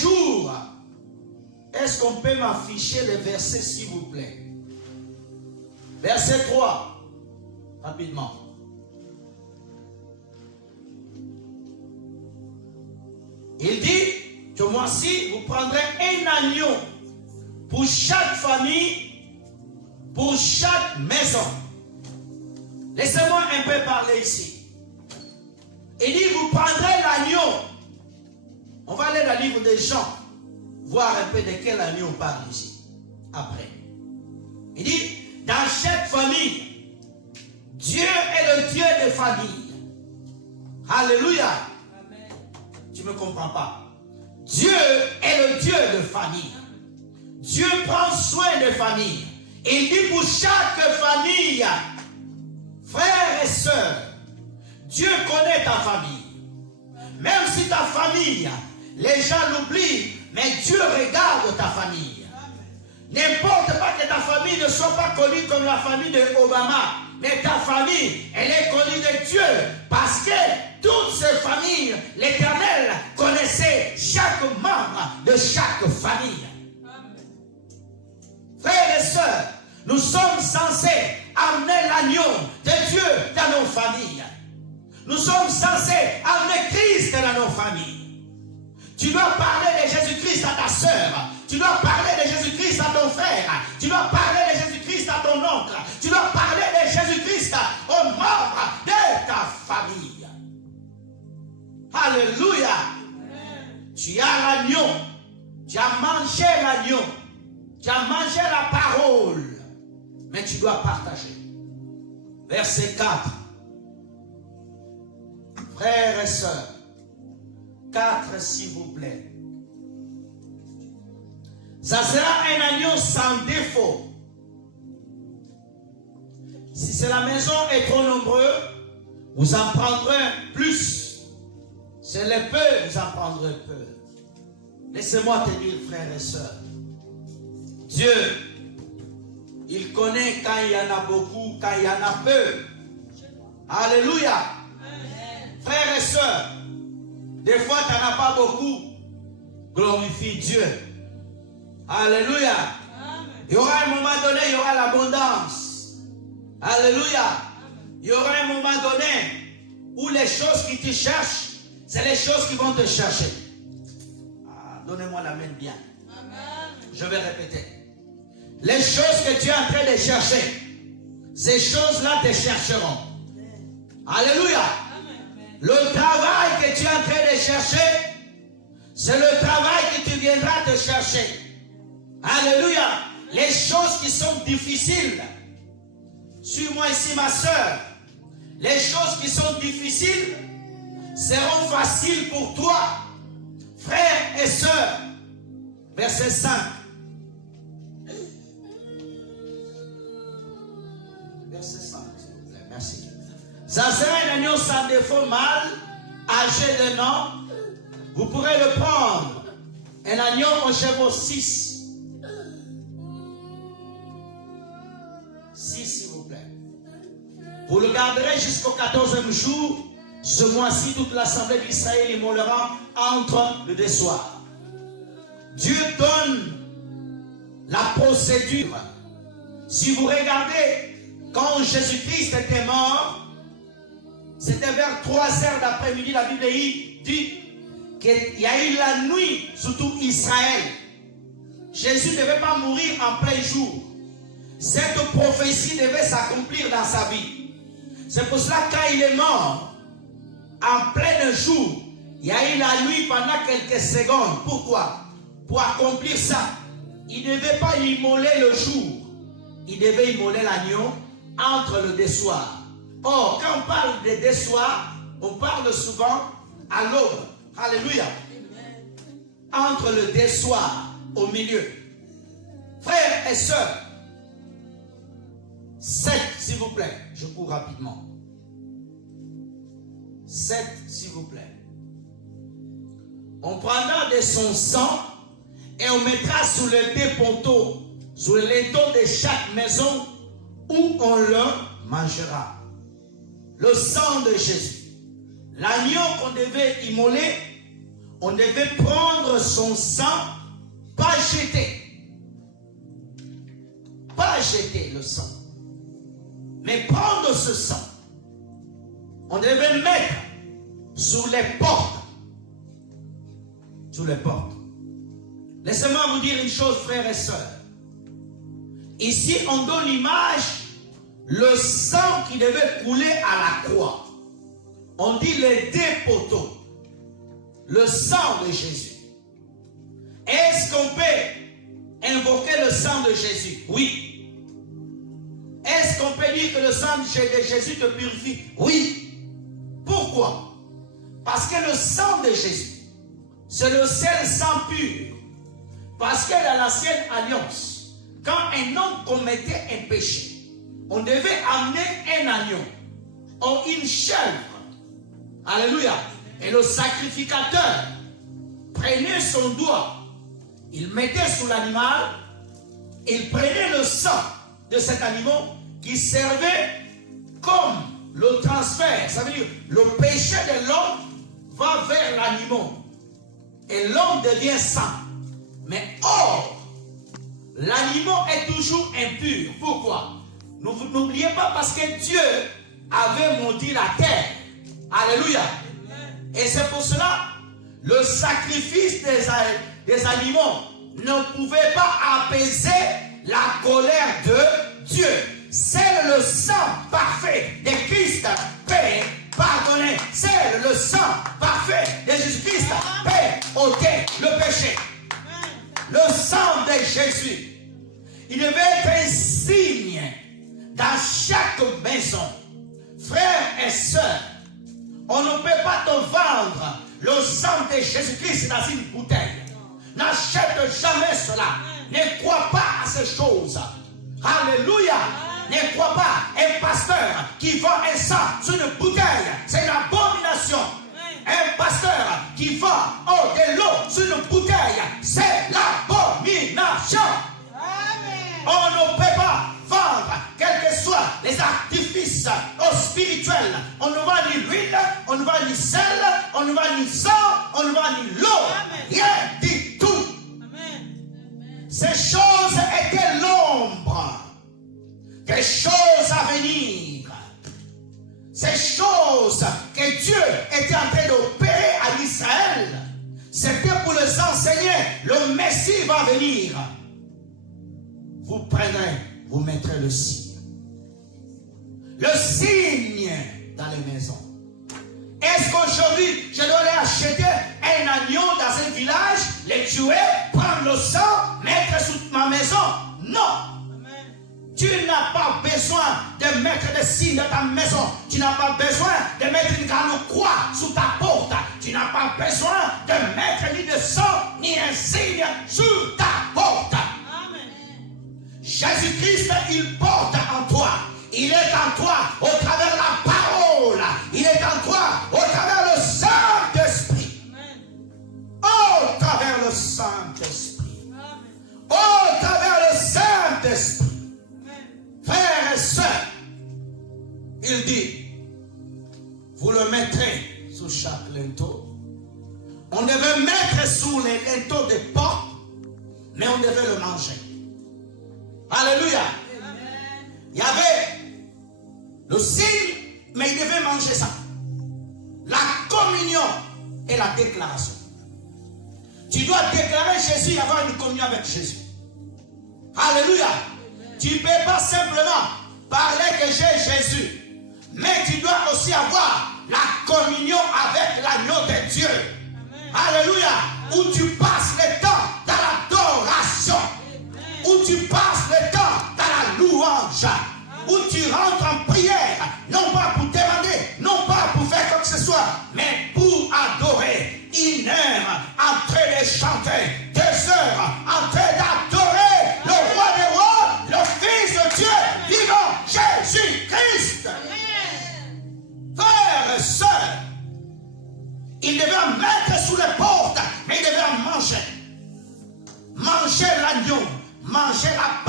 jours. Est-ce qu'on peut m'afficher les versets, s'il vous plaît? Verset 3. Rapidement. Il dit, ce mois-ci, vous prendrez un agneau pour chaque famille, pour chaque maison. Laissez-moi un peu parler ici. Il dit, vous prendrez l'agneau. On va aller dans le livre des Jean, voir un peu de quel agneau on parle ici. Après. Il dit, dans chaque famille, Dieu est le Dieu des familles. Alléluia. Amen. Tu ne me comprends pas. Dieu est le Dieu de famille. Dieu prend soin des familles. Il dit pour chaque famille, frères et sœurs, Dieu connaît ta famille. Même si ta famille, les gens l'oublient, mais Dieu regarde ta famille. N'importe pas que ta famille ne soit pas connue comme la famille de Obama, mais ta famille, elle est connue de Dieu. Parce que toutes ces familles, l'Éternel connaissait chaque membre de chaque famille. Frères et sœurs, nous sommes censés amener l'agneau de Dieu dans nos familles. Nous sommes censés amener Christ dans nos familles. Tu dois parler de Jésus-Christ à ta sœur. Tu dois parler de Jésus-Christ à ton frère. Tu dois parler de Jésus-Christ à ton oncle. Tu dois parler de Jésus-Christ aux membres de ta famille. Alléluia. Amen. Tu as l'agneau. Tu as mangé l'agneau. Tu as mangé la parole. Mais tu dois partager. Verset 4. Frères et sœurs. 4, s'il vous plaît. Ça sera un agneau sans défaut. Si c'est la maison est trop nombreux, vous en prendrez plus. C'est le peu, vous en prendrez peu. Laissez-moi te dire, frères et sœurs, Dieu, il connaît quand il y en a beaucoup, quand il y en a peu. Alléluia. Amen. Frères et sœurs, des fois tu n'en as pas beaucoup. Glorifie Dieu. Alléluia. Amen. Il y aura un moment donné, il y aura l'abondance. Alléluia. Amen. Il y aura un moment donné où les choses qui te cherchent, c'est les choses qui vont te chercher. Ah, donnez-moi la main bien. Amen. Je vais répéter. Les choses que tu es en train de chercher, ces choses-là te chercheront. Alléluia. Amen. Le travail que tu es en train de chercher, c'est le travail que tu viendras te chercher. Alléluia. Les choses qui sont difficiles, suis-moi ici ma soeur, les choses qui sont difficiles seront faciles pour toi, frères et sœurs. Verset 5. Verset 5, s'il vous plaît. Merci. Ça sera un agneau sans défaut, mâle, âgé d'un an. Vous pourrez le prendre. Un agneau aux chevaux 6. 6, s'il vous plaît. Vous le garderez jusqu'au 14e jour. Ce mois-ci, toute l'assemblée d'Israël immolera entre le désoir. Dieu donne la procédure. Si vous regardez, quand Jésus-Christ était mort, c'était vers 3 heures d'après-midi, la Bible dit qu'il y a eu la nuit sur tout Israël. Jésus ne devait pas mourir en plein jour. Cette prophétie devait s'accomplir dans sa vie. C'est pour cela quand il est mort, en plein jour, il y a eu la nuit pendant quelques secondes. Pourquoi? Pour accomplir ça. Il ne devait pas immoler le jour. Il devait immoler l'agneau entre le désoir. Or, quand on parle de désoir, on parle souvent à l'aube. Alléluia. Entre le désoir, au milieu. Frères et sœurs, 7, s'il vous plaît. Je cours rapidement. 7, s'il vous plaît. On prendra de son sang et on mettra sous les deux poteaux, sous les linteaux de chaque maison où on le mangera. Le sang de Jésus. L'agneau qu'on devait immoler, on devait prendre son sang, pas jeter. Pas jeter le sang. Mais prendre ce sang. On devait mettre sur les portes. Sur les portes. Laissez-moi vous dire une chose, frères et sœurs. Ici, on donne l'image, le sang qui devait couler à la croix. On dit les deux poteaux. Le sang de Jésus. Est-ce qu'on peut invoquer le sang de Jésus? Oui. Est-ce qu'on peut dire que le sang de Jésus te purifie? Oui. Pourquoi? Parce que le sang de Jésus, c'est le seul sang pur. Parce que dans l'ancienne alliance, quand un homme commettait un péché, on devait amener un agneau ou une chèvre. Alléluia. Et le sacrificateur prenait son doigt, il mettait sur l'animal, il prenait le sang de cet animal qui servait comme le transfert. Ça veut dire le péché de l'homme va vers l'animal et l'homme devient saint. Mais or, l'animal est toujours impur. Pourquoi? N'oubliez pas, parce que Dieu avait maudit la terre. Alléluia. Et c'est pour cela, le sacrifice des animaux ne pouvait pas apaiser la colère de Dieu. C'est le sang parfait de Christ peut pardonner. C'est le sang parfait de Jésus-Christ peut ôter le péché. Le sang de Jésus, il devait être un signe dans chaque maison. Frères et sœurs, on ne peut pas te vendre le sang de Jésus-Christ dans une bouteille. N'achète jamais cela. Ne crois pas à ces choses. Alléluia. Ne crois pas un pasteur qui vend un sang sur une bouteille. C'est une abomination. Un pasteur qui vend de l'eau sur une bouteille, c'est l'abomination. On ne peut pas vendre, quels que soient les artifices spirituels. On ne vend ni l'huile, on ne vend ni sel, on ne vend ni sang, on ne vend ni l'eau. Rien du tout. Amen. Ces choses étaient l'ombre des choses à venir. Ces choses que Dieu était en train d'opérer à Israël, c'était pour les enseigner. Le Messie va venir. Vous prendrez, vous mettrez le signe. Le signe dans les maisons. Est-ce qu'aujourd'hui, je dois aller acheter un agneau dans un village, le tuer, prendre le sang, mettre sous ma maison? Non. Tu n'as pas besoin de mettre des signes dans ta maison. Tu n'as pas besoin de mettre une grande croix sous ta porte. Tu n'as pas besoin de mettre ni de sang, ni un signe sur ta porte. Amen. Jésus-Christ, il porte en toi. Il est en toi au travers de la parole. Il est en toi au travers le Saint-Esprit. Au travers le Saint-Esprit. Au travers le Saint-Esprit. Frères et sœurs, il dit, vous le mettrez sous chaque linteau. On devait mettre sous les linteaux des portes, mais on devait le manger. Alléluia. Amen. Il y avait le signe, mais il devait manger ça. La communion et la déclaration. Tu dois déclarer Jésus et avoir une communion avec Jésus. Alléluia. Tu ne peux pas simplement parler que j'ai Jésus, mais tu dois aussi avoir la communion avec l'agneau de Dieu. Amen. Alléluia. Où tu passes le temps dans l'adoration, où tu passes le temps dans la louange, où tu rentres en prière, non pas pour demander, non pas pour faire quoi que ce soit, mais pour adorer. 1 heure en train de chanter, 2 heures en train d'adorer le roi des rois, le Fils de Dieu vivant, Jésus-Christ. Frères et sœurs, il devait en mettre sous les portes, mais il devait en manger. Manger l'agneau, manger la